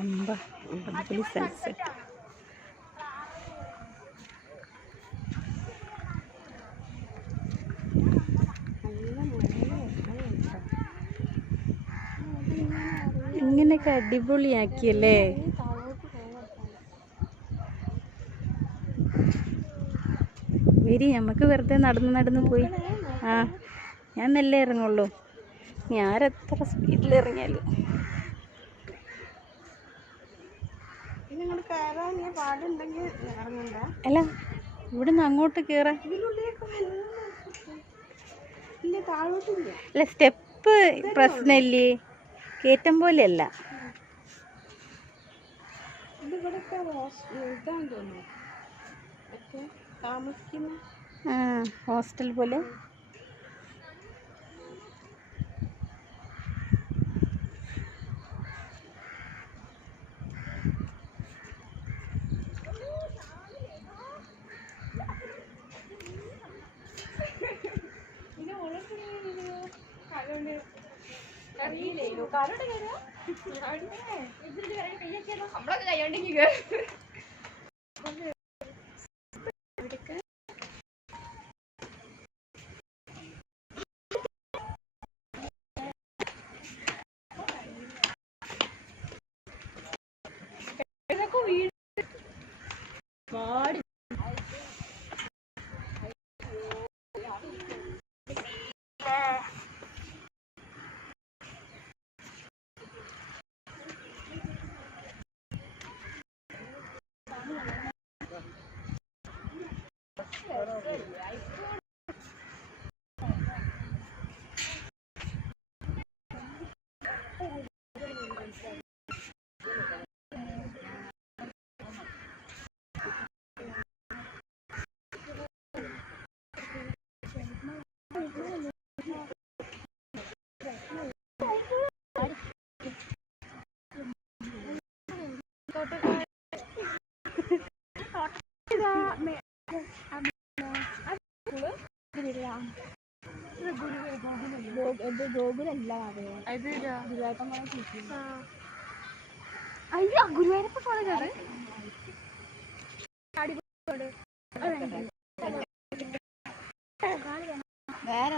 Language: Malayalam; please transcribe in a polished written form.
അമ്പ അടിപൊളി സൺസെറ്റ്. ഇങ്ങനെയൊക്കെ അടിപൊളിയാക്കിയല്ലേ. വരി, നമുക്ക് വെറുതെ നടന്ന് പോയി. ആ, ഞാൻ മെല്ലെ ഇറങ്ങുള്ളൂ. ഞാനെത്ര സ്പീഡിൽ ഇറങ്ങിയാലും. അല്ല, ഇവിടുന്ന് അങ്ങോട്ട് കയറാൻ അല്ല, സ്റ്റെപ്പ് പ്രശ്നമില്ലേ, കയറ്റം പോലെയല്ല. ഹോസ്റ്റൽ പോലെ. നമ്മളൊക്കെ കൈകൊണ്ടെങ്കിൽ ഗോകുലല്ല. അയ്യോ, ഗുരുവായൂരപ്പ കോളേജാണ്. വേറെ